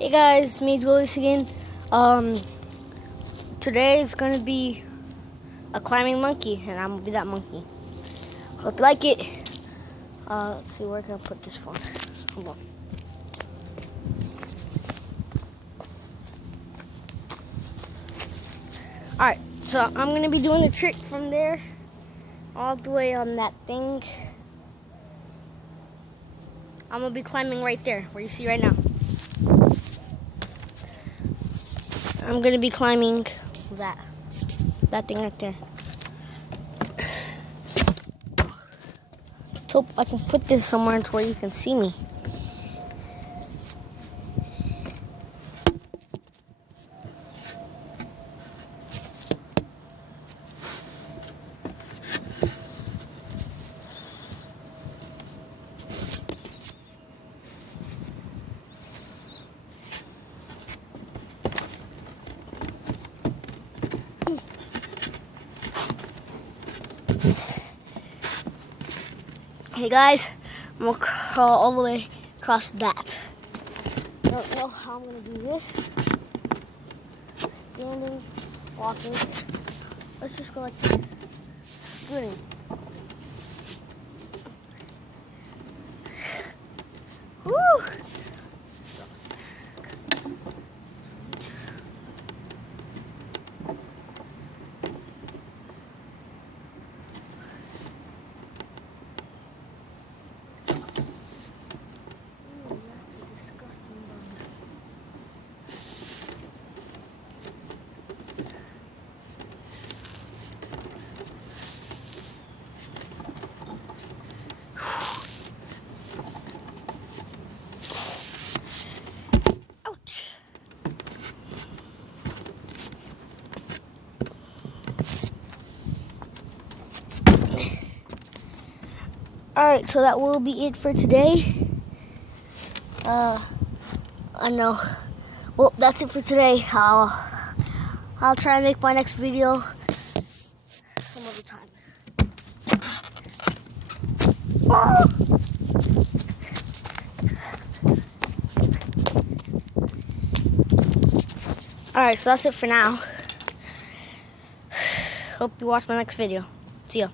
Hey guys, me Julius again. Today is gonna be a climbing monkey, and I'm gonna be that monkey. Hope you like it. Let's see where can I put this phone. Hold on. Alright, so I'm gonna be doing the trick from there all the way on that thing. I'm gonna be climbing right there, where you see right now. I'm gonna be climbing that thing right there. Let's hope I can put this somewhere to where you can see me. Hey guys, I'm gonna crawl all the way across that. I don't know how I'm gonna do this. Standing, walking. Let's just go like this. Scooting. Woo! Alright, so that will be it for today. I know. Well, that's it for today. I'll try and make my next video some other time. Alright, so that's it for now. Hope you watch my next video. See ya.